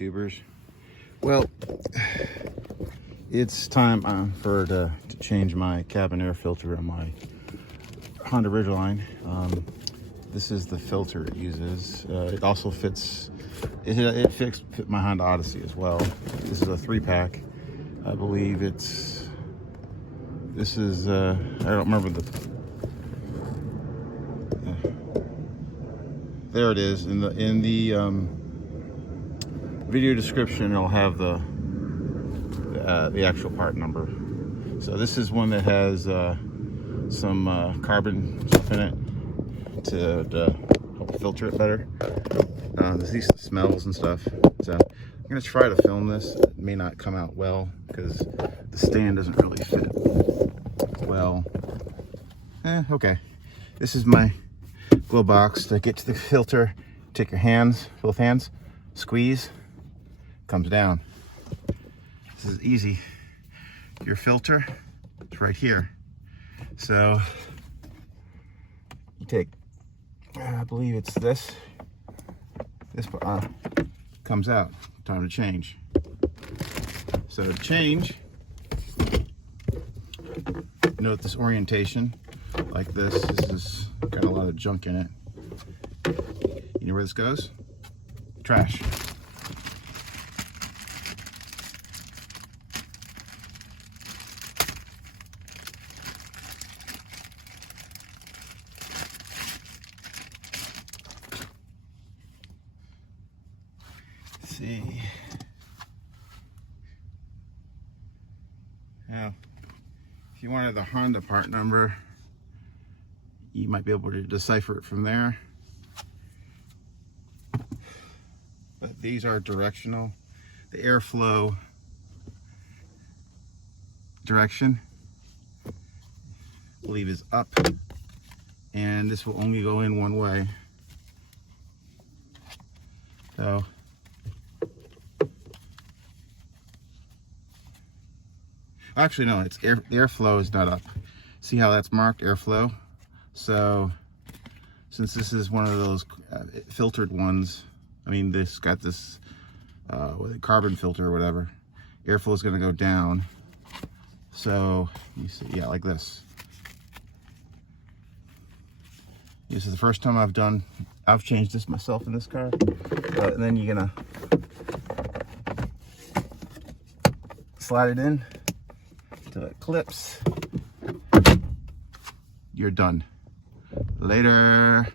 YouTubers. Well, it's time to change my cabin air filter on my Honda Ridgeline. This is the filter it uses. It also fits. It fit my Honda Odyssey as well. This is a 3-pack. I believe it's. This is. I don't remember the. There it is in the video description. It'll have the actual part number. So this is one that has some carbon stuff in it to help filter it better. There's these smells and stuff. So I'm gonna try to film this. It may not come out well because the stand doesn't really fit well. Okay. This is my glove box to get to the filter. Take your hands, both hands, squeeze, comes down. This is easy. Your filter, it's right here. So you take, I believe it's this comes out. Time to change. So to change, note this orientation like this. This is got a lot of junk in it. You know where this goes? Trash. Let's see. Now, if you wanted the Honda part number, you might be able to decipher it from there. But these are directional. The airflow direction, I believe, is up, and this will only go in one way. So actually no, it's the airflow is not up. See how that's marked, airflow? So since this is one of those filtered ones, I mean, this got this carbon filter or whatever, airflow is going to go down. So you see, yeah, like this. This is the first time I've changed this myself in this car. And then you're gonna slide it in till it clips. You're done. Later.